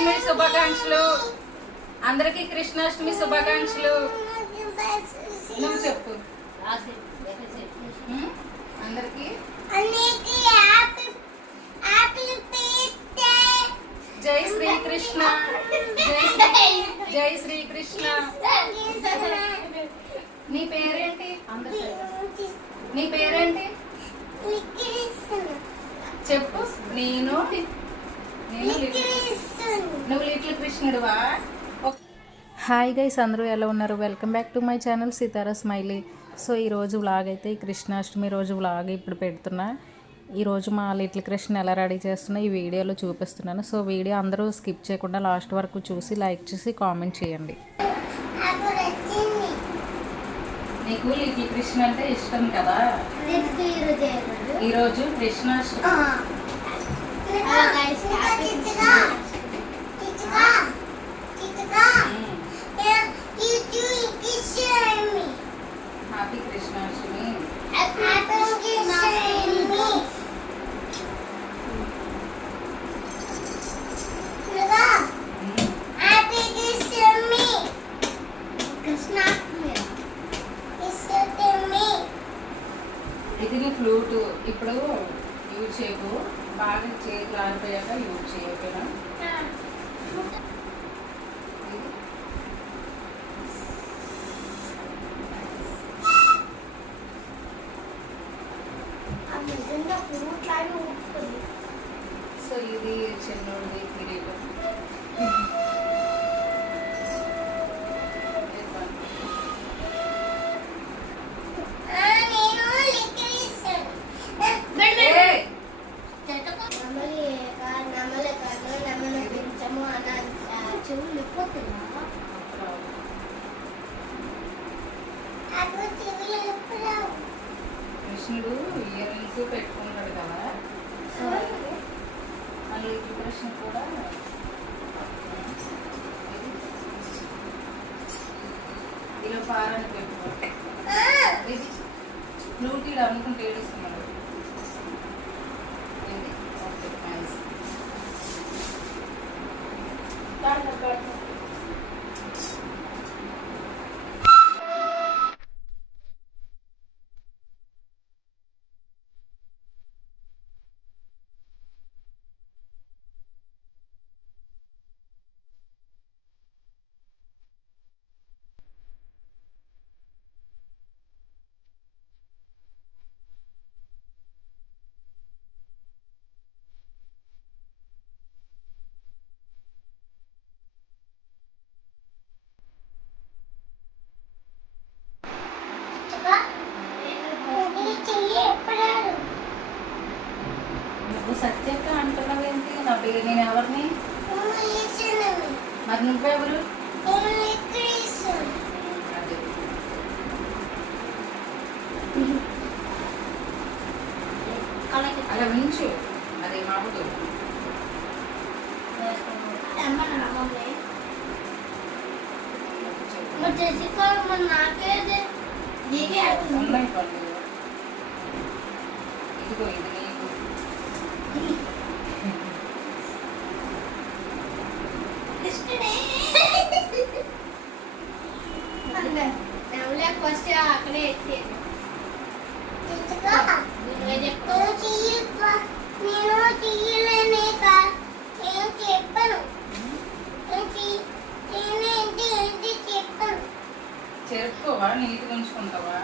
కృష్ణాష్టమి శుభాకాంక్షలు. అందరికీ కృష్ణాష్టమి శుభాకాంక్షలు. నువ్వు చెప్పు అందరికి. జై శ్రీకృష్ణ, జై శ్రీకృష్ణ. నీ పేరేంటి? నీ పేరేంటి చెప్పు. నువ్వు లిటిల్ కృష్ణుడువా? హాయ్ గైస్, అందరూ ఎలా ఉన్నారు? Welcome back to my channel Sitara smiley. So ఈరోజు వ్లాగ్ అయితే కృష్ణాష్టమి రోజు వ్లాగ్ ఇప్పుడు పెడుతున్నా. ఈరోజు మా లిటిల్ కృష్ణ ఎలా రెడీ చేస్తున్నా ఈ వీడియోలో చూపిస్తున్నాను. సో వీడియో అందరూ స్కిప్ చేయకుండా లాస్ట్ వరకు చూసి లైక్ చేసి కామెంట్ చేయండి. నీకు లిటిల్ కృష్ణ అంటే ఇష్టం కదా? ఈరోజు కృష్ణాష్టమి. హ్యాపీ కృష్ణాష్టమి. ఇది నీ ఫ్లూట్. ఇప్పుడు యూజ్ చేయకు, బాగా చేతులు ఆరిపోయాక యూజ్ చేయకపోయినా. సో ఇది చిన్నోడిది కిరీటం. కృష్ణుడు ఇయర్ రింగ్స్ పెట్టుకుంటాడు కదా, మళ్ళీ కృష్ణ కూడా ఇలా పారాన్ని పెట్టుకోవాలి. ఫ్లూటీడు అనుకుంటే ఏడుస్తున్నాడు. నువ్వు సత్యక్క అంటున్నావు ఏంటి? నా పేరు నేను ఎవరిని? మరి నువ్వెవరు? అలా మించు, అది మాపుతూ ఉన్నాయి పనులు. ఇదిగో ఇది అక్కడే చెరుపుకోవా? నీట్గా ఉంచుకుంటావా?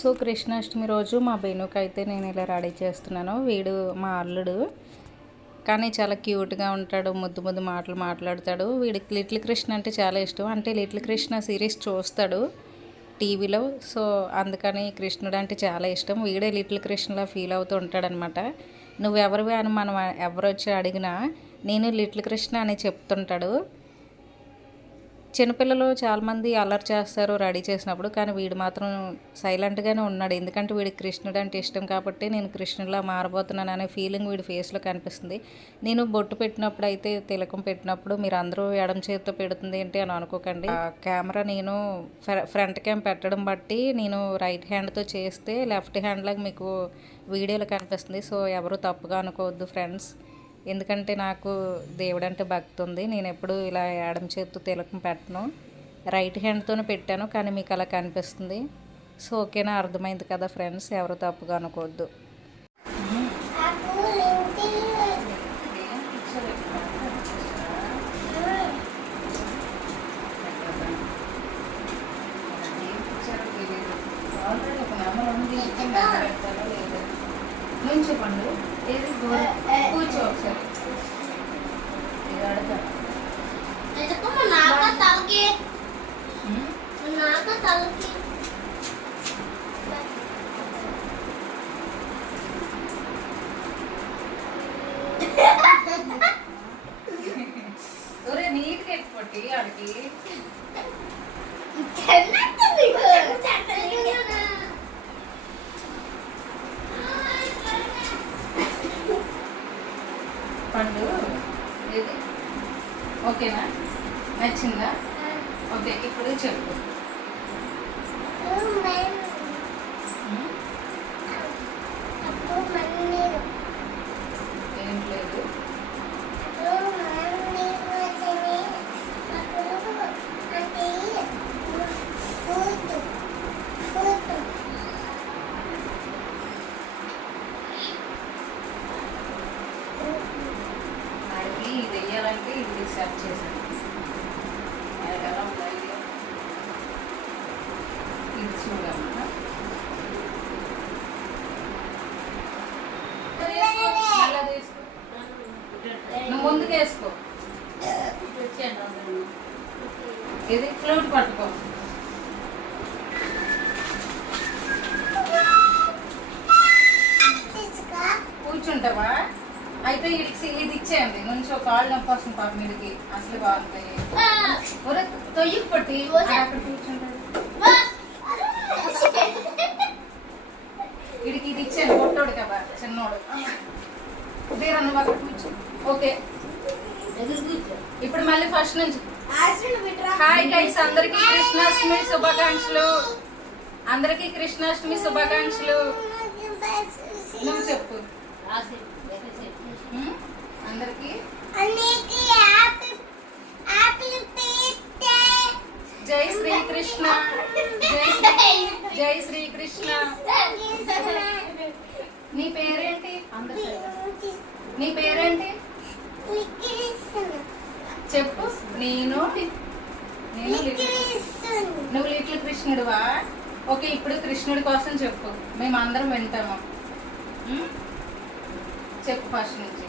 సో కృష్ణాష్టమి రోజు మా బెనుకి అయితే నేను ఇలా రెడీ చేస్తున్నాను. వీడు మా అల్లుడు, కానీ చాలా క్యూట్గా ఉంటాడు, ముద్దు ముద్దు మాటలు మాట్లాడతాడు. వీడికి లిటిల్ కృష్ణ అంటే చాలా ఇష్టం. అంటే లిటిల్ కృష్ణ సిరీస్ చూస్తాడు టీవీలో. సో అందుకని కృష్ణుడు అంటే చాలా ఇష్టం. వీడే లిటిల్ కృష్ణలా ఫీల్ అవుతూ ఉంటాడనమాట. నువ్వెవరివి అని మనం ఎవరు వచ్చి అడిగినా నేను లిటిల్ కృష్ణ అని చెప్తుంటాడు. చిన్నపిల్లలు చాలామంది అల్లరి చేస్తారు రెడీ చేసినప్పుడు, కానీ వీడు మాత్రం సైలెంట్గానే ఉన్నాడు. ఎందుకంటే వీడికి కృష్ణుడు అంటే ఇష్టం కాబట్టి నేను కృష్ణుడిలా మారబోతున్నాను అనే ఫీలింగ్ వీడి ఫేస్లో కనిపిస్తుంది. నేను బొట్టు పెట్టినప్పుడు అయితే తిలకం పెట్టినప్పుడు మీరు అందరూ ఎడమ చేతితో పెడుతుంది ఏంటి అని అనుకోకండి. కెమెరా నేను ఫ్రంట్ క్యామ్ పెట్టడం బట్టి నేను రైట్ హ్యాండ్తో చేస్తే లెఫ్ట్ హ్యాండ్లాగా మీకు వీడియోలో కనిపిస్తుంది. సో ఎవరు తప్పుగా అనుకోవద్దు ఫ్రెండ్స్. ఎందుకంటే నాకు దేవుడు అంటే భక్తి ఉంది. నేను ఎప్పుడు ఇలా ఎడమ చేతితో తిలకం పెట్టను, రైట్ హ్యాండ్తోనే పెట్టాను, కానీ మీకు అలా కనిపిస్తుంది. సో ఓకేనా, అర్థమైంది కదా ఫ్రెండ్స్, ఎవరు తప్పుగా అనుకోవద్దు. నుంచి పండు ఏది కూర్చో ఒకసారి ఇది అడగ ఒరే నీట్గా ఎట్టుకోటి ఆడికి పండు ఏది ఓకేనా, నచ్చిందా? ఓకే ఇప్పుడు చెప్పు. ఏం లేదు ఇది వెయ్యాలంటే ఇది సెర్చ్ చేశాను. ఎలా ఉన్నాయి ఇది చూడమ్మా. నువ్వు ముందుకు వేసుకో. ఇది ఫ్లూట్ పట్టుకో. కూర్చుంటావా? అయితే ఇది ఇచ్చేయండి. నుంచి ఒక కాళ్ళు నొప్పి వస్తుంది పాప మీడికి. అసలు బాగుంటాయి. తొయ్యకు పట్టి అక్కడ కూర్చుంటాడు. వీడికి ఇది ఇచ్చాను, పొట్టోడు కదా చిన్నోడు. దీరన్న అక్కడ కూర్చో. ఓకే ఇప్పుడు మళ్ళీ ఫస్ట్ నుంచి. హాయ్ గైస్, అందరికీ కృష్ణాష్టమి శుభాకాంక్షలు. అందరికీ కృష్ణాష్టమి శుభాకాంక్షలు. నువ్వు చెప్పు అందరికి. జై శ్రీకృష్ణ, జై శ్రీకృష్ణ. నీ పేరేంటి? నీ పేరేంటి చెప్పు. నువ్వు లిటిల్ కృష్ణుడువా? ఓకే ఇప్పుడు కృష్ణుడి కోసం చెప్పు, మేము అందరం వింటాము. చెప్పు ఫస్ట్ నుంచి.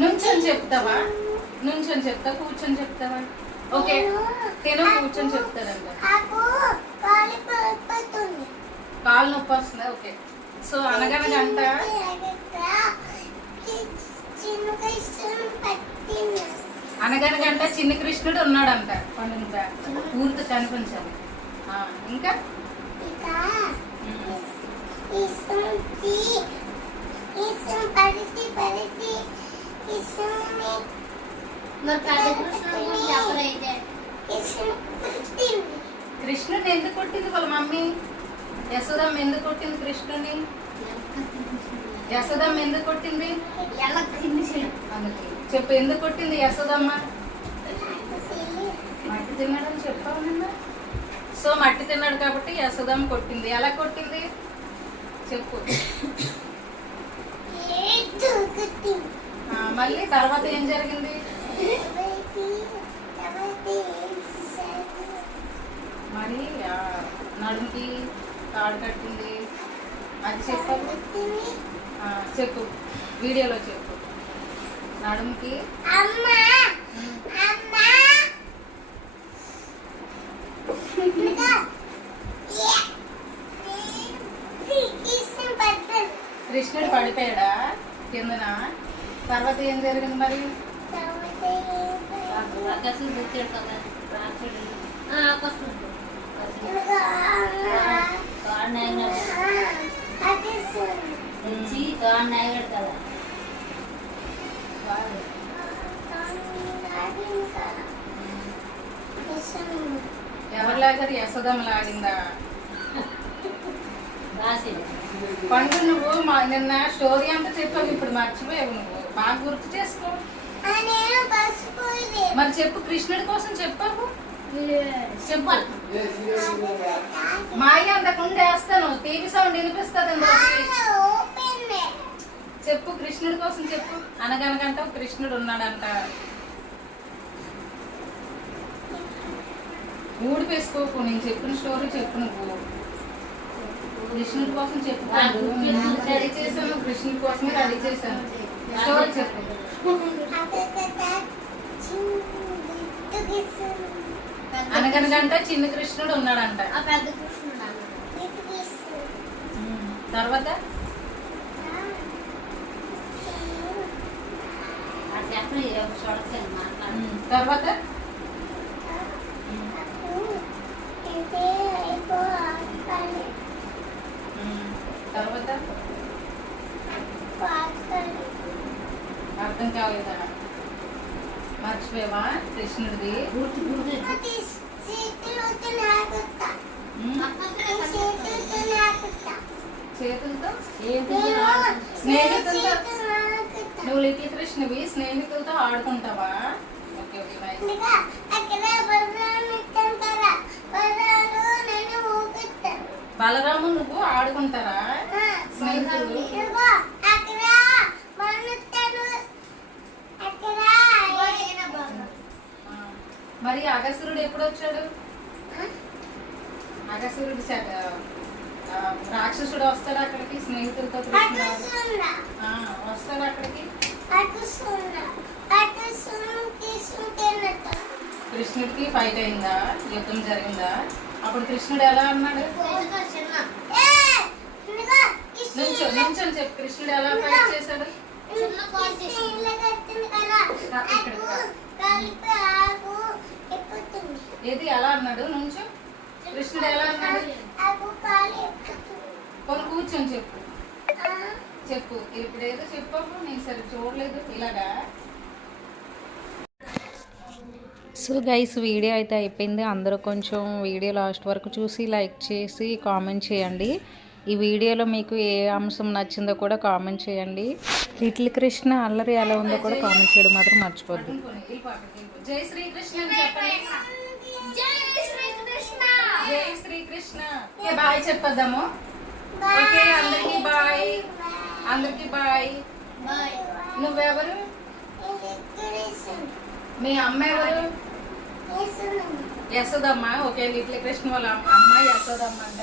నుంచొని చెప్తావా? నుంచొని చెప్తా, కూర్చొని చెప్తావా? ఓకే తిను కూర్చొని చెప్తాడంట. కాలు నొప్పి వస్తుందా? ఓకే సో అనగనగంట అనగనగంట చిన్న కృష్ణుడు ఉన్నాడంట. పండుగ పూర్తి కనిపించాలి. ఇంకా కృష్ణుని ఎందుకు కొట్టింది వాళ్ళ మమ్మీ? యశోదమ్మ ఎందుకు కొట్టింది కృష్ణుని? యశోదమ్మ ఎందుకు కొట్టింది? అందుకే చెప్పు, ఎందుకు కొట్టింది యశోదమ్మ? మట్టి తిన్నాడని చెప్పావు నిన్న. సో మట్టి తిన్నాడు కాబట్టి యశోదమ్మ కొట్టింది. ఎలా కొట్టింది చెప్పు. మళ్ళీ తర్వాత ఏం జరిగింది? మరి నడుముకి తాడు కట్టింది. అది చెప్పు, చెప్పు వీడియోలో చెప్పు. నడుముకి కృష్ణుడు పడిపోయాడా కిందన? తర్వాత ఏం జరిగింది మరి? అగసుడు పెట్టాడు కదా రాక్షుడు పసుపు తెచ్చి తోడు నాయగాడు కదా ఎవరు లాగారు? యశోదమ్మ లాగిందా? రాసి పండు నువ్వు నిన్న స్టోరీ అంతా చెప్పావు, ఇప్పుడు మర్చిపోయావు. నువ్వు బాగా గుర్తు చేసుకో. మరి చెప్పు, కృష్ణుడి కోసం చెప్పావు. చెప్పాలి మాయ అంతకుండా వేస్తాను, టీవీ సౌండ్ వినిపిస్తుంది. చెప్పు, కృష్ణుడి కోసం చెప్పు. అనగనగంట ఒక కృష్ణుడు ఉన్నాడంట. ఊడిపేసుకోకు, నేను చెప్పిన స్టోరీ చెప్పు. నువ్వు కృష్ణుడి కోసం చెప్పు. రెడీ చేశాను, కృష్ణుడి కోసమే రెడీ చేశాను. స్టోరీ చెప్పు. అనగనగంట చిన్న కృష్ణుడు ఉన్నాడంట. పెద్ద కృష్ణుడు తర్వాత అట్లా ఎప్పుడు చూడలేదు మాట్లాడు తర్వాత తర్వాత అర్థం కాలేదా? మర్చిపోయావా కృష్ణుడిది? గుర్తు గుర్తు చేతులతో ఏంటి స్నేహితులతో నువ్వు లిటిల్ కృష్ణవి స్నేహితులతో ఆడుకుంటావా? Okay okay nice. బలరాము నువ్వు ఆడుకుంటారా స్నేహితులు? మరి అగసురుడు ఎప్పుడు వచ్చాడు? అగసురుడు రాక్షసుడు వస్తాడు అక్కడికి స్నేహితులతో. కృష్ణుడు వస్తాడు అక్కడికి. కృష్ణుడికి ఫైట్ అయిందా? యుద్ధం జరిగిందా? అప్పుడు కృష్ణుడు ఎలా అన్నాడు? నుంచొని చెప్పు, కృష్ణుడు ఎలా ఫైట్ చేశాడు? ఏది ఎలా అన్నాడు? నుంచో కృష్ణుడు ఎలా అన్నాడు? కొన్ని కూర్చొని చెప్పు. చెప్పు ఇప్పుడు ఏదో చెప్పావు, నేను సరే చూడలేదు. ఇలాగా సో గైస్, వీడియో అయితే అయిపోయింది. అందరూ కొంచెం వీడియో లాస్ట్ వరకు చూసి లైక్ చేసి కామెంట్ చేయండి. ఈ వీడియోలో మీకు ఏ అంశం నచ్చిందో కూడా కామెంట్ చేయండి. లిటిల్ కృష్ణ అల్లరి ఎలా ఉందో కూడా కామెంట్ చేయడం మాత్రం మర్చిపోద్దు. జై శ్రీకృష్ణ అని చెప్పండి. జై శ్రీకృష్ణ. బాయ్ చెప్పేద్దాము. ఓకే, అందరికి బాయ్. అందరికి బాయ్. నువ్వెవరు? మీ అమ్మ ఎవరు? యశోదమ్మ. ఓకే, లిటిల్ కృష్ణ వాళ్ళ అమ్మ యశోదమ్మ అంట.